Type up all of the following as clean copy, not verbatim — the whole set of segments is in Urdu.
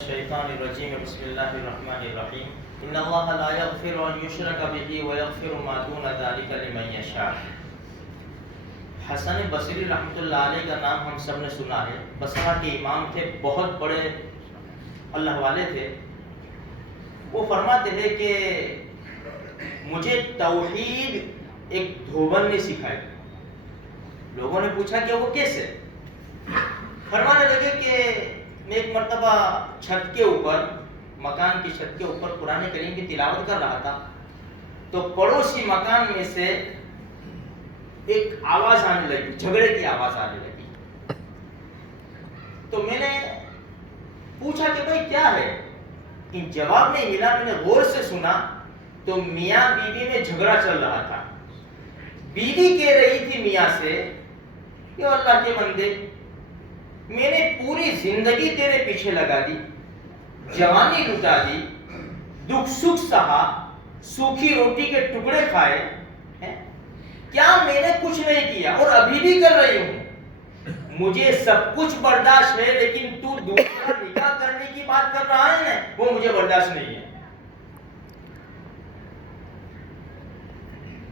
الشيطان الرجيم بسم الله الرحمن الرحيم إن الله لا يغفر أن يشرك به ويغفر ما دون ذلك لمن يشاء۔ حسن بصری رحمۃ اللہ علیہ کا نام ہم سب نے سنا ہے۔ بصرہ کے امام تھے، بہت بڑے اللہ والے تھے۔ وہ فرماتے ہیں کہ مجھے توحید ایک دھوبن نے سکھائی۔ لوگوں نے پوچھا کہ وہ کیسے؟ فرمانے لگے کہ میں ایک مرتبہ چھت کے اوپر، مکان کی چھت کے اوپر قرآن کریم کی تلاوت کر رہا تھا، تو پڑوسی مکان میں سے ایک آواز آنے لگی، جھگڑے کی آواز آنے لگی۔ تو میں نے پوچھا کہ بھائی کیا ہے؟ جواب نہیں ملا۔ میں نے غور سے سنا تو میاں بیوی میں جھگڑا چل رہا تھا۔ بیوی کہہ رہی تھی میاں سے کہ اللہ کے بندے، میں نے پوری زندگی تیرے پیچھے لگا دی، جوانی لٹا دی، دکھ سکھ سہا، سوکھی روٹی کے ٹکڑے کھائے، کیا میں نے کچھ نہیں کیا؟ اور ابھی بھی کر رہی ہوں۔ مجھے سب کچھ برداشت ہے، لیکن تو دوسرا نکاح کرنے کی بات کر رہا ہے نا، وہ مجھے برداشت نہیں ہے۔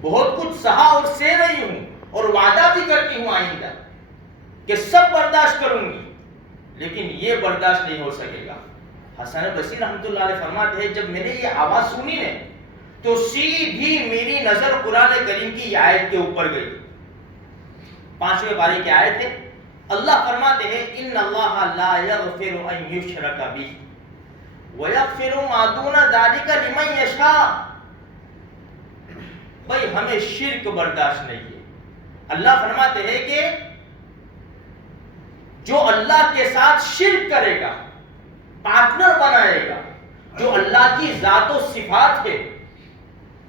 بہت کچھ سہا اور سہ رہی ہوں، اور وعدہ بھی کرتی ہوں آئندہ کہ سب برداشت کروں گی، لیکن یہ برداشت نہیں ہو سکے گا۔ حسن بصری رحمۃ اللہ علیہ فرماتے ہیں جب میں نے یہ آواز سنی نے تو سیدھی میری نظر قرآن کریم کی یہ آیت کے اوپر گئی۔ 5ویں پارے کی آیت ہے۔ اللہ فرماتے ہیں ان اللہ لا یغفر ان یشرک بہ ویغفر ما دون ذلک لمن یشاء۔ بھائی ہمیں شرک برداشت نہیں ہے۔ اللہ فرماتے ہیں کہ جو اللہ کے ساتھ شرک کرے گا، پارٹنر بنائے گا، جو اللہ کی ذات و صفات ہے،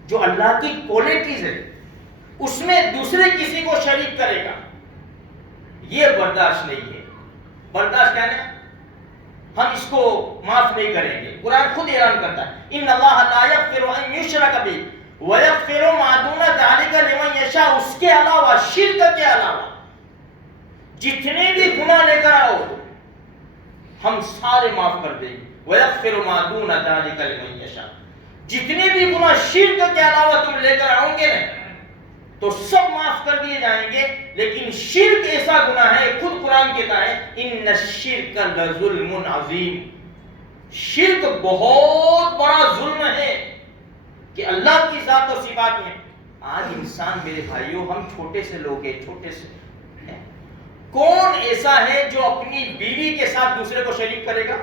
جو اللہ کی کوالٹیز ہے، اس میں دوسرے کسی کو شریک کرے گا، یہ برداشت نہیں ہے۔ برداشت کیا ہے؟ ہم اس کو معاف نہیں کریں گے۔ قرآن خود اعلان کرتا ہے ان اللہ لا یغفر ان یشرک بہ ویغفر ما دون ذلک لمن یشاء۔ اس کے علاوہ، شرک کے علاوہ جتنے بھی گناہ لے کر آؤ ہم سارے معاف کر دیں گے۔ وَيَغْفِرُ مَا دُونَ ذَلِكَ لِمَن يَشَاءُ۔ جتنے بھی گناہ شرک کے علاوہ تم لے کر آؤ گے تو سب معاف کر دیے جائیں گے، لیکن شرک ایسا گناہ ہے، خود قرآن کہتا ہے اِنَّ الشِّرْكَ لَظُلْمٌ عَظِيمٌ۔ شرک بہت بڑا ظلم ہے کہ اللہ کی ذات و صفات میں۔ آج انسان میرے بھائیوں، ہم چھوٹے سے لوگ ہیں، چھوٹے سے، کون ایسا ہے جو اپنی بیوی کے ساتھ دوسرے کو شریک کرے گا؟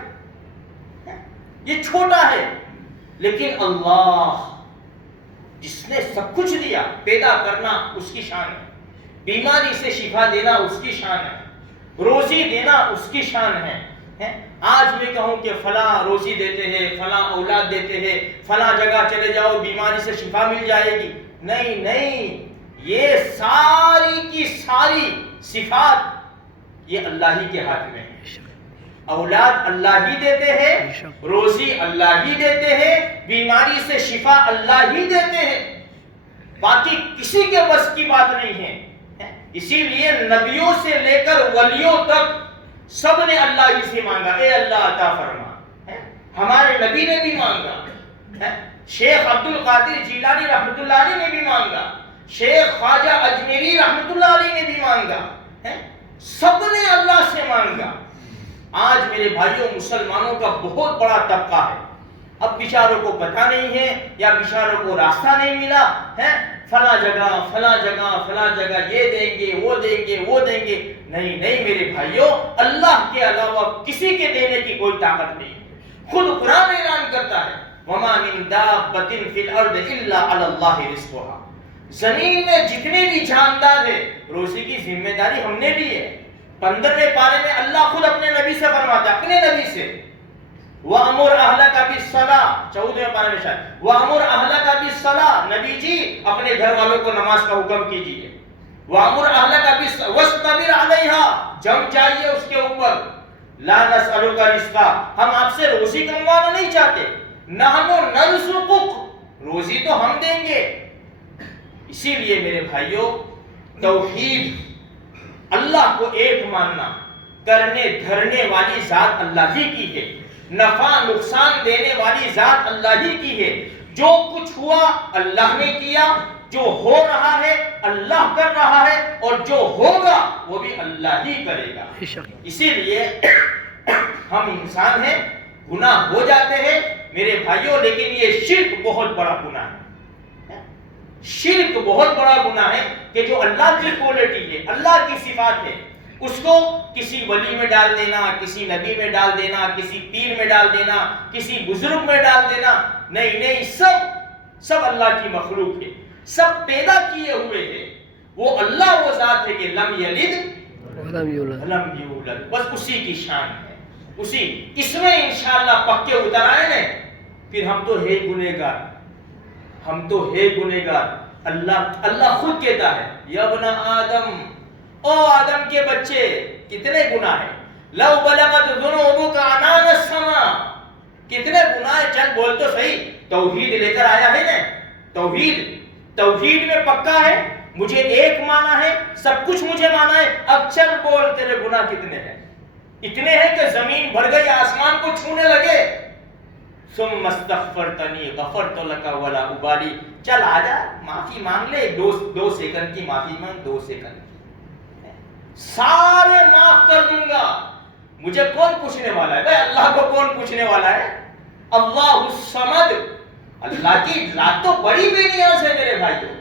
یہ چھوٹا ہے، لیکن اللہ جس نے سب کچھ دیا، پیدا کرنا اس کی شان ہے، بیماری سے شفا دینا اس کی شان ہے، روزی دینا اس کی شان ہے۔ آج میں کہوں کہ فلاں روزی دیتے ہیں، فلاں اولاد دیتے ہیں، فلاں جگہ چلے جاؤ بیماری سے شفا مل جائے گی، نہیں، یہ ساری کی ساری صفات یہ اللہ ہی کے ہاتھ میں ہے۔ اولاد اللہ ہی دیتے ہیں، روزی اللہ ہی دیتے ہیں، بیماری سے شفا اللہ ہی دیتے ہیں، باقی کسی کے بس کی بات نہیں ہے۔ اسی لیے نبیوں سے لے کر ولیوں تک سب نے اللہ ہی سے مانگا، اے اللہ عطا فرما۔ ہمارے نبی نے بھی مانگا، شیخ عبد القادر جیلانی رحمۃ اللہ علیہ نے بھی مانگا، شیخ خواجہ اجمیری رحمۃ اللہ علیہ نے بھی مانگا، سب نے اللہ سے مانگا۔ آج میرے بھائیوں، مسلمانوں کا بہت بڑا طبقہ ہے، اب بیچاروں کو پتہ نہیں ہے یا بیچاروں کو راستہ نہیں ملا ہے، فلاں جگہ یہ دیں گے، وہ دیں گے۔ نہیں میرے بھائیوں، اللہ کے علاوہ کسی کے دینے کی کوئی طاقت نہیں ہے۔ خود قرآن اعلان کرتا ہے وَمَا مِن دَابَّةٍ فِي الْأَرْضِ إِلَّا عَلَى اللَّهِ رِزْقُهَا۔ زمین میں جتنے بھی جاندار ہیں، روزی کی ذمہ داری ہم نے لی ہے۔ 15ویں پارے میں اللہ خود اپنے نبی سے فرماتا ہے، اپنے نبی سے وَأَمُرْ أَهْلَكَ بِالصَّلَاةِ۔ 14ویں پارے میں شاید وَأَمُرْ أَهْلَكَ بِالصَّلَاةِ، نبی جی اپنے گھر والوں کو نماز کا حکم کیجیے۔ وَأَمُرْ أَهْلَكَ وَاسْتَبِرْ عَلَيْهَا، جم جائیے اس کے اوپر۔ لَا نَسْأَلُكَ رِزْقًا، ہم آپ سے روزی کموانا نہیں چاہتے، نَحْنُ نَرْزُقُكَ، روزی تو ہم دیں گے۔ اسی لیے میرے بھائیوں، توحید، اللہ کو ایک ماننا، کرنے دھرنے والی ذات اللہ ہی کی ہے۔ نفع نقصان دینے والی ذات اللہ ہی کی ہے. جو کچھ ہوا اللہ نے کیا, جو ہو رہا ہے اللہ کر رہا ہے, اور جو ہوگا وہ بھی اللہ ہی کرے گا. اسی لیے ہم انسان ہیں, گناہ ہو جاتے ہیں میرے بھائیوں, لیکن یہ شرک بہت بڑا گناہ ہے. شرک بہت بڑا گناہ ہے کہ جو اللہ کی کوالٹی ہے, اللہ کی صفات ہے, اس کو کسی ولی میں ڈال دینا, کسی نبی میں ڈال دینا, کسی پیر میں ڈال دینا, کسی بزرگ میں ڈال دینا. نہیں, سب اللہ کی مخلوق ہے, سب پیدا کیے ہوئے ہیں. وہ اللہ وہ ذات ہے کہ لم یلد ولم یولد, بس اسی کی شان ہے. اس میں انشاءاللہ پکے اتر آئے نا, پھر ہم تو ہے گنہگار, اللہ خود کہتا ہے یا ابن آدم, او آدم کے بچے, کتنے گناہ ہیں. لو بلغت ذنوبک عنان السماء, کتنے گناہ ہیں, چل بول تو صحیح. توحید لے کر آیا ہے نا, توحید میں پکا ہے, مجھے ایک مانا ہے, سب کچھ مجھے مانا ہے. اب چل بول تیرے گناہ کتنے ہیں. اتنے ہیں کہ زمین بھر گئی, آسمان کو چھونے لگے. ثم استغفرتنی غفرت لک ولا ابالی, چل آجا معافی مانگ لے, 2 سیکنڈ کی معافی مانگ, 2 سیکنڈ کی, سارے معاف کر دوں گا. مجھے کون پوچھنے والا ہے بھائی, اللہ کو کون پوچھنے والا ہے. اللہ الصمد, اللہ کی ذات تو بڑی بے نیاز ہے میرے بھائیوں.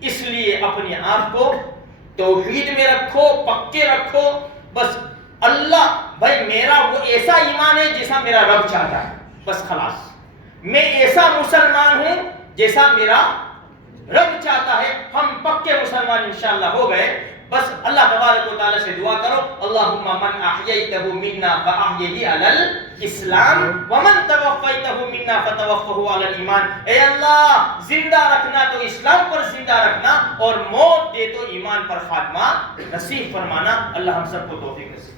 اس لیے اپنے آپ کو توحید میں رکھو, پکے رکھو. بس اللہ بھائی میرا وہ ایسا ایمان ہے جیسا میرا رب چاہتا ہے, بس خلاص. میں ایسا مسلمان ہوں جیسا میرا رب چاہتا ہے. ہم پکے مسلمان انشاءاللہ ہو گئے. بس اللہ تبارک و تعالی سے دعا کرو, اللہم من احییتہ منا فاحیہ علی الاسلام ومن توفیتہ منا فتوفہ علی الایمان. اے اللہ زندہ رکھنا تو اسلام پر زندہ رکھنا, اور موت دے تو ایمان پر خاتمہ نصیب فرمانا. اللہ ہم سب کو توفیق نصیب